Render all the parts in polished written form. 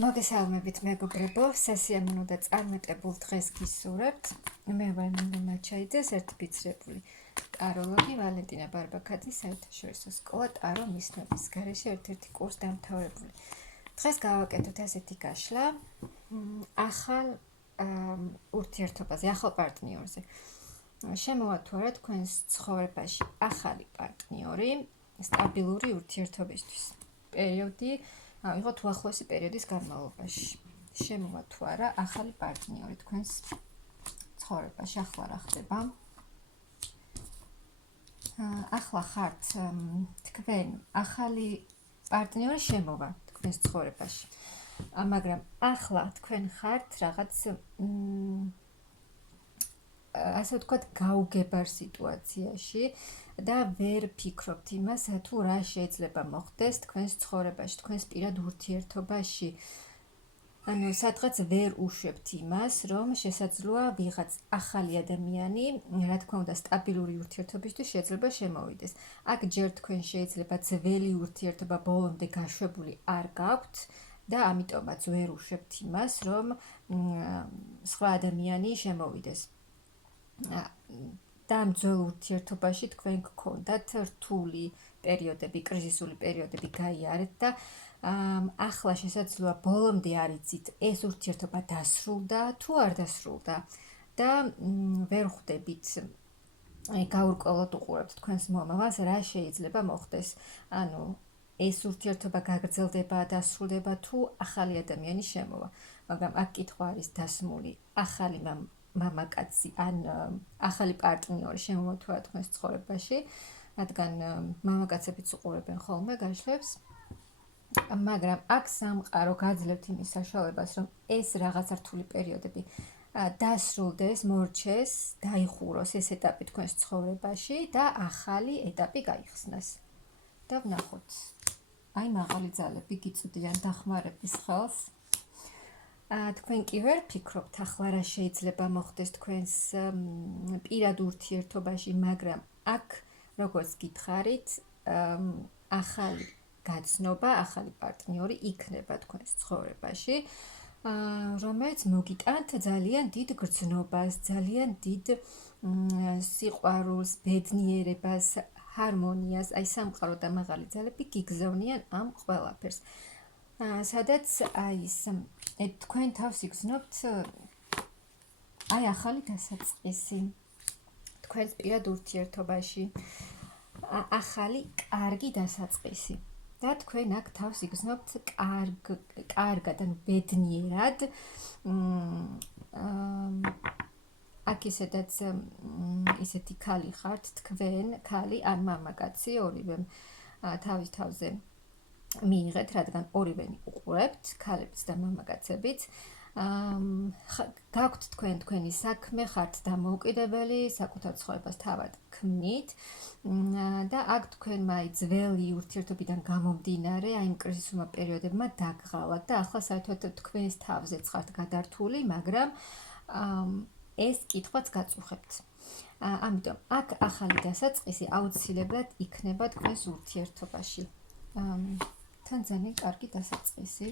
მოგესალმებით მეგობრებო, სასიამოვნო და წარმატებულ დღეს გისურვებთ. მე ვარ ნინო მაჩაიძე, სერტიფიცირებული ტაროლოგი, ვალენტინა ბარბაქაძის საერთაშორისო სკოლა ტარო მისნობის გარეშე ერთ-ერთი კურს დამთავრებული. დღეს გავაკეთოთ ასეთი გაშლა ახალ ურთიერთობაზე, ახალ პარტნიორზე. შემოვათ რა თქვენს ცხოვრებაში ახალი პარტნიორი სტაბილური ურთიერთობისთვის. პერიოდი ავიღოთ უახლოესი პერიოდის განმავლობაში. შემოვათ თუ არა ახალი პარტნიორი თქვენს ცხოვრებაში, ახლა რა ხდება? ახლა ხართ თქვენ ახალი პარტნიორი შემოვა თქვენს ცხოვრებაში. მაგრამ ახლა თქვენ ხართ რაღაც ასე ვთქვათ, გაუგებარ სიტუაციაში და ვერ ფიქრობთ იმას, თუ რა შეიძლება მოხდეს თქვენს ცხოვრებაში, თქვენს პირად ურთიერთობაში. ანუ სადღაც ვერ უშვებთ იმას, რომ შესაძლოა ვიღაც ახალი ადამიანი, რა თქმა უნდა, სტაბილური ურთიერთობისთვის შეიძლება შემოვიდეს. აქ ჯერ თქვენ შეიძლება ძველი ურთიერთობა ბოლომდე გაშვებული არ გაქვთ და ამიტომაც ვერ უშვებთ იმას, რომ სხვა ადამიანი შემოვიდეს. და ამ ძველ ურთიერთობაში თქვენ გქონდათ რთული პერიოდები, კრიზისული პერიოდები გაიარეთ და ახლა შესაძლოა ბოლომდე არ იცით ეს ურთიერთობა დასრულდა თუ არ დასრულდა და ვერ ხვდებით გაურკვევლად უყურებთ თქვენს მომავალს, რა შეიძლება მოხდეს. ანუ ეს ურთიერთობა გაგრძელდება, დასრულდება თუ ახალი ადამიანი შემოვა. მაგრამ აქ კითხვა არის დასმული ახალი მამაკაცი ან ახალი პარტნიორი შემოვა თუ არა თქვენს ცხოვრებაში, რადგან მამაკაცებიც უყურებენ ხოლმე გაშლებს. მაგრამ აქ სამყარო გაძლევთ იმის საშუალებას, რომ ეს რაღაცა რთული პერიოდები დასრულდეს, მორჩეს, დაიხუროს ეს ეტაპი თქვენს ცხოვრებაში და ახალი ეტაპი გაიხსნას. და ვნახოთ. აი მაღალი ძალები გიწვდიან დახმარების ხელს. თქვენ კი ვერ ფიქრობთ ახლა რა შეიძლება მოხდეს თქვენს პირად ურთიერთობაში, მაგრამ აქ როგორც გითხარით, ახალი გაცნობა, ახალი პარტნიორი იქნება თქვენს ცხოვრებაში, რომელიც მოგიტანთ ძალიან დიდ გრძნობას, ძალიან დიდ სიყვარულს, ბედნიერებას, ჰარმონიას, აი სამყარო და მაღალი ძალები გიგზავნიან ამ ყველაფერს. სადაც აი ეს თქვენ თავს იგრძნობთ აი ახალი დასაწყისი თქვენს პირად ურთიერთობაში, ახალი კარგი დასაწყისი და თქვენ აქ თავს იგრძნობთ კარგად, ანუ ბედნიერად. აქ ისედაც ისეთი ქალი ხართ თქვენ, ქალი ან მამაკაცი, ორივე თავის თავზე მიიღეთ, რადგან ორივენი უყურებთ, ქალებიც და მამაკაცებიც. გაქვთ თქვენი საქმე, ხართ დამოუკიდებელი, საკუთარ ცხოვრებას თავად ქმნით და აქ თქვენმა ძველი ურთიერთობიდან გამომდინარე, აი იმ კრიზისულმა პერიოდებმა დაგღალათ და ახლა საერთოდ თქვენს თავზეც ხართ გადართული, მაგრამ ეს კითხვაც გაწუხებთ. ამიტომ აქ ახალი დასაწყისი აუცილებლად იქნება თქვენს ურთიერთობაში. თან ძალიან კარგი დასაწყისი.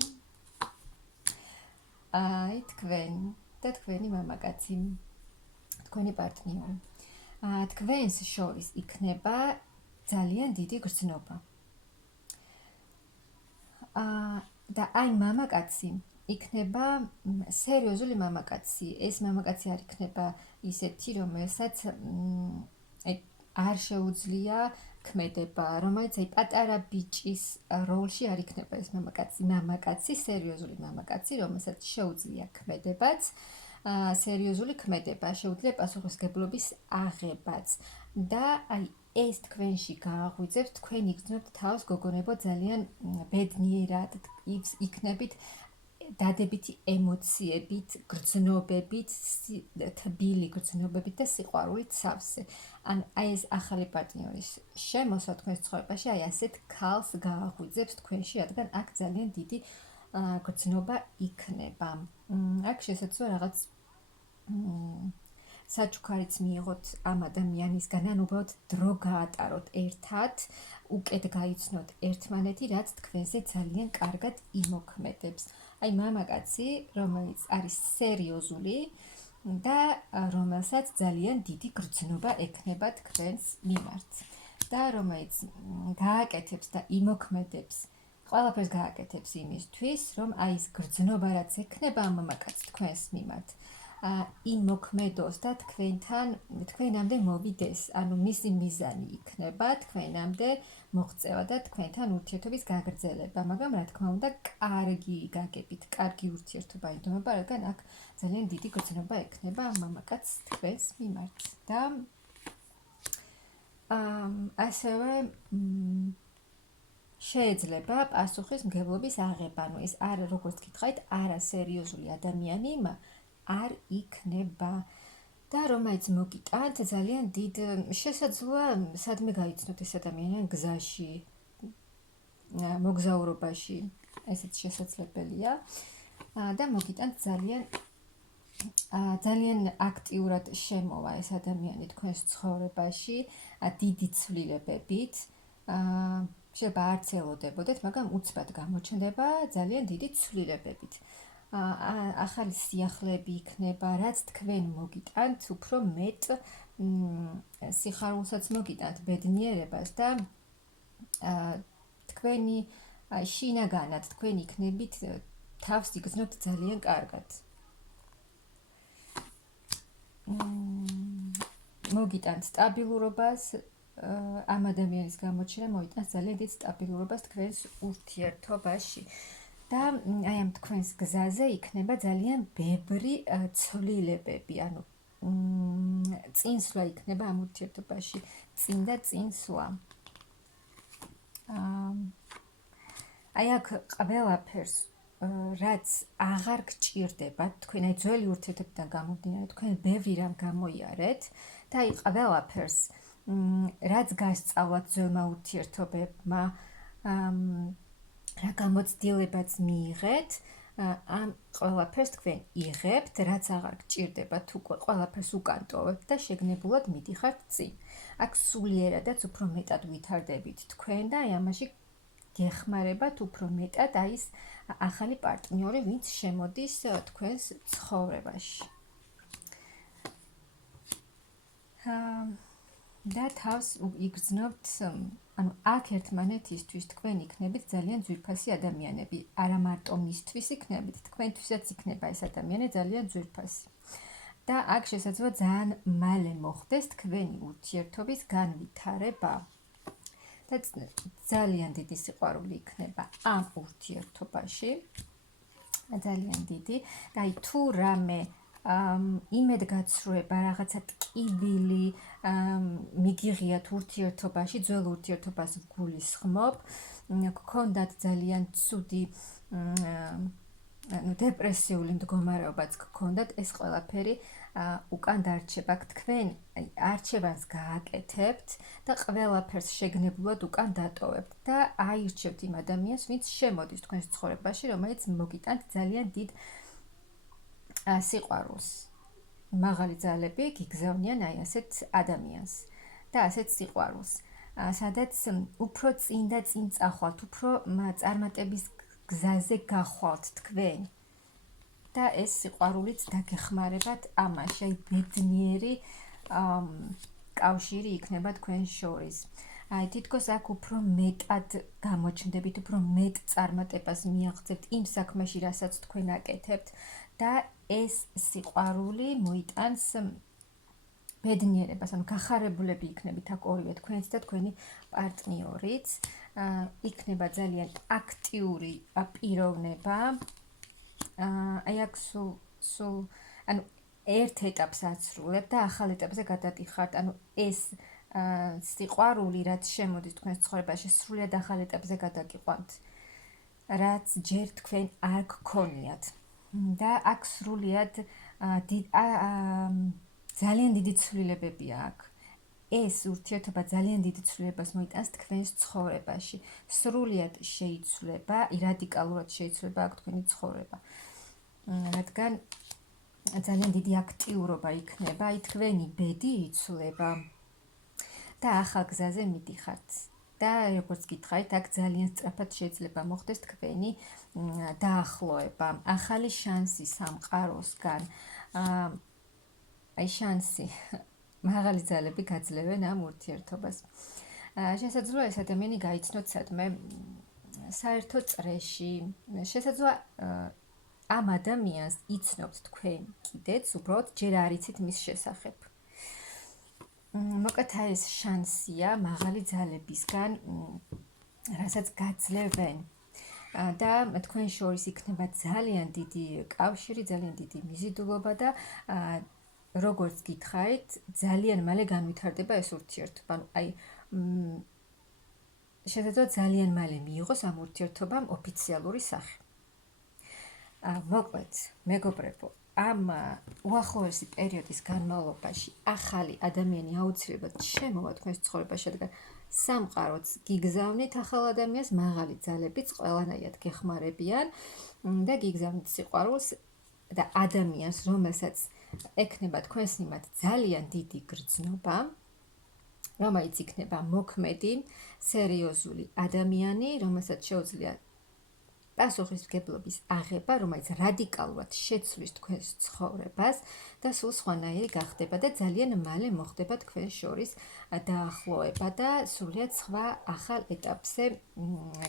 აი თქვენ და თქვენი მამაკაცი, თქვენი პარტნიორი. თქვენს შორის იქნება ძალიან დიდი გრძნობა. და აი მამაკაცი იქნება სერიოზული მამაკაცი. ეს მამაკაცი არ იქნება ისეთი, რომელსაც არ შეუძლია ქმედება, რომელიც აი პატარა ბიჭის როლში არ იქნება ეს მამაკაცი, სერიოზული მამაკაცი, რომელსაც შეუძლია ქმედებაც, სერიოზული ქმედება, შეუძლია პასუხისმგებლობის აღებაც და აი ეს თქვენში გააღვიძებთ, თქვენ იგრძნობთ თავს გოგონებო ძალიან ბედნიერად, იქნებით დადებითი ემოციებით, გრძნობებით, თბილი გრძნობებით და სიყვარულით სავსე. ან აი ეს ახალი პარტნიორის შემოსვა თქვენს ცხოვრებაში, აი ასეთ ქალს გააღვიძებს თქვენში, რადგან აქ ძალიან დიდი გრძნობა იქნება. აქ შესაძლოა რაღაც საჩუქარიც მიიღოთ ამ ადამიანისგან, ან უბრალოდ დრო გაატაროთ ერთად, უკეთ გაიცნოთ ერთმანეთი, რაც თქვენზე ძალიან კარგად იმოქმედებს. აი მამაკაცი, რომელიც არის სერიოზული და რომელსაც ძალიან დიდი გრძნობა ექნება თქვენს მიმართ და რომელიც გააკეთებს და იმოქმედებს, ყველაფერს გააკეთებს იმისთვის, რომ აი ეს გრძნობა რაც ექნება ამ მამაკაცს თქვენს მიმართ, იმოქმედოს და თქვენამდე მოვიდეს, ანუ მისი მიზანი იქნება თქვენამდე მოღწევა და თქვენთან ურთიერთობის გაგრძელება, მაგრამ რა თქმა უნდა, კარგი გაგებით, კარგი ურთიერთობა ინდომება, რადგან აქ ძალიან დიდი გრძნობა ექნება ამ მამაკაცს თქვენს მიმართ და ასევე შეიძლება პასუხისმგებლობის აღება, ანუ ეს არ როგორც გითხარით, არასერიოზული ადამიანი არ იქნება და რომელიც მოგიტანთ ძალიან დიდ შესაძლოა სადმე გაიცნოთ ეს ადამიანი, ან გზაში, მოგზაურობაში, ესეც შესაძლებელია და მოგიტანთ ძალიან აქტიურად შემოვა ეს ადამიანი თქვენს ცხოვრებაში, დიდი ცვლილებებით, შეიძლება არც ელოდებოდეთ, მაგრამ უცბად გამოჩნდება ძალიან დიდი ცვლილებებით. ახალი სიახლეები იქნება, რაც თქვენ მოგიტანთ, უფრო მეტ სიხარულსაც მოგიტანთ, ბედნიერებას და თქვენი შინაგანად, თქვენ იქნებით თავს იგრძნობთ ძალიან კარგად. მოგიტანთ სტაბილურობას, ამ ადამიანის გამოჩენა მოგიტანთ ძალიან დიდ სტაბილურობას თქვენს ურთიერთობაში. და აი ამ თქვენს გზაზე იქნება ძალიან ბევრი ცვლილებები, ანუ წინსვლა იქნება ამ ურთიერთობაში, წინ და წინსვლა. აი აქ ყველაფერს, რაც აღარ გჭირდებათ, თქვენ აი ძველი ურთიერთობიდან გამომდინარე, თქვენ ბევრი რამ გამოიარეთ და აი ყველაფერს, რაც გასწავლათ ძველმა ურთიერთობებმა, რა გამოცდილებაც მიიღეთ, ამ ყველაფერს თქვენ იღებთ, რაც აღარ გჭირდებათ, უკვე ყველაფერს უკან ტოვებთ და შეგნებულად მიდიხართ წინ. აქ სულიერადაც უფრო მეტად ვითარდებით თქვენ და აი ამაში გეხმარებათ უფრო მეტად აი ეს ახალი პარტნიორი, ვინც შემოდის თქვენს ცხოვრებაში. და თავს იგრძნობთ, ანუ აქ ერთმანეთისთვის თქვენ იქნებით ძალიან ძვირფასი ადამიანები, არა მარტო მისთვის იქნებით, თქვენთვისაც იქნება ეს ადამიანი ძალიან ძვირფასი. და აქ შესაძლოა ძალიან მალე მოხდეს თქვენი ურთიერთობის განვითარება. და ძალიან დიდი სიყვარული იქნება ამ ურთიერთობაში. ძალიან დიდი. და აი თუ რამე იმედგაცრუება, რაღაცა ტკივილი მიგიღიათ ურთიერთობაში, ძველ ურთიერთობას გულისხმობ, გქონდათ ძალიან ცუდი დეპრესიული მდგომარეობაც გქონდათ, ეს ყველაფერი უკან დარჩება. თქვენ არჩევანს გააკეთებთ და ყველაფერს შეგნებულად უკან დატოვებთ და აირჩევთ იმ ადამიანს, ვინც შემოდის თქვენს ცხოვრებაში, რომელიც მოგიტანთ ძალიან დიდ სიყვარულს. მაღალი ძალები გიგზავნიან აი ასეთ ადამიანს და ასეთ სიყვარულს, სადაც უფრო წინ და წინ წახვალთ, უფრო წარმატების გზაზე გახვალთ თქვენ და ეს სიყვარულიც დაგეხმარებათ ამაში, აი ბედნიერი კავშირი იქნება თქვენ შორის. აი თითქოს აქ უფრო მეტად გამოჩნდებით, უფრო მეტ წარმატებას მიაღწევთ იმ საქმეში, რასაც თქვენ აკეთებთ და ეს სიყვარული მოიტანს ბედნიერებას, ანუ გახარებულები იქნებით აქ ორივე, თქვენც და თქვენი პარტნიორიც, იქნება ძალიან აქტიური პიროვნება. აი აქ სულ ანუ ერთ ეტაპს აცრულებ და ახალ ეტაპზე გადადიხართ, ანუ ეს სიყვარული, რაც შემოდის თქვენს ცხოვრებაში, სრულიად ახალ ეტაპზე გადაგიყვანთ, რაც ჯერ თქვენ არ გქონიათ. და აქ სრულიად ძალიან დიდი ცვლილებებია აქ. ეს ურთიერთობა ძალიან დიდი ცვლილებას მოიტანს თქვენს ცხოვრებაში. სრულიად შეიცვლება, რადიკალურად შეიცვლება აქ თქვენი ცხოვრება. რადგან ძალიან დიდი აქტიურობა იქნება, აი თქვენი ბედი იცვლება და ახალ გზაზე მიდიხართ. და როგორც გითხარით, აქ ძალიან სწრაფად შეიძლება მოხდეს თქვენი დაახლოება, ახალი შანსი სამყაროსგან. აი შანსი, მაღალი ძალები გაძლევენ ამ ურთიერთობას. შესაძლოა ეს ადამიანი გაიცნოთ სადმე საერთო წრეში, შესაძლოა ამ ადამიანს იცნობთ თქვენ კიდეც, უბრალოდ ჯერ არ იცით მის შესახებ. მოკლედ ეს შანსია მაღალი ძალებისგან, რასაც გაძლევენ და თქვენ შორის იქნება ძალიან დიდი კავშირი, ძალიან დიდი მიზიდულობა და როგორც გითხარით, ძალიან მალე განვითარდება ეს ურთიერთობა. აი შესაძლოა ძალიან მალე მიიღოს ამ ურთიერთობამ ოფიციალური სახე. მოკლედ, მეგობრებო, ამ უახლოესი პერიოდის განმავლობაში ახალი ადამიანი აუცილებლად შემოვა თქვენს ცხოვრებაში, რადგან სამყაროც გიგზავნით ახალ ადამიანს, მაღალი ძალებიც ყველანაირად გეხმარებიან და გიგზავნით სიყვარულს და ადამიანს, რომელსაც ექნება თქვენს მიმართ ძალიან დიდი გრძნობა, რომელიც იქნება მოქმედი, სერიოზული ადამიანი, რომელსაც შეუძლია პასუხისმგებლობის აღება, რომელიც რადიკალურად შეცვლის თქვენს ცხოვრებას და სულ სხვანაირი გახდება და ძალიან მალე მოხდება თქვენ შორის დაახლოება და სრულიად სხვა ახალ ეტაპზე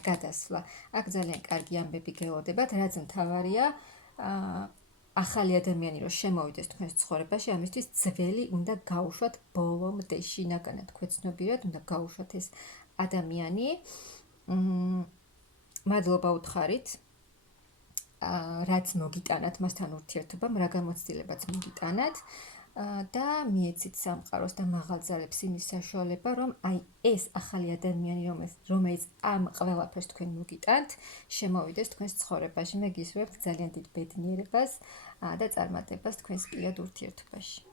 გადასვლა. აქ ძალიან კარგი ამბები გელოდებათ, რაც მთავარია, ახალი ადამიანი რომ შემოვიდეს თქვენს ცხოვრებაში, ამისთვის ძველი უნდა გაუშვათ ბოლომდე, შინაგანად ქვეცნობიერად უნდა გაუშვათ ეს ადამიანი. მადლობა უთხარით, რაც მოგიტანათ მასთან ურთიერთობამ, რა გამოცდილებაც მოგიტანათ და მიეცით სამყაროს და მაღალ ძალებს იმის საშუალება, რომ აი ეს ახალი ადამიანი, რომელიც ამ ყველაფერს თქვენ მოგიტანთ, შემოვიდეს თქვენს ცხოვრებაში. მე გისურვებთ ძალიან დიდ ბედნიერებას და წარმატებას თქვენს პირად ურთიერთობაში.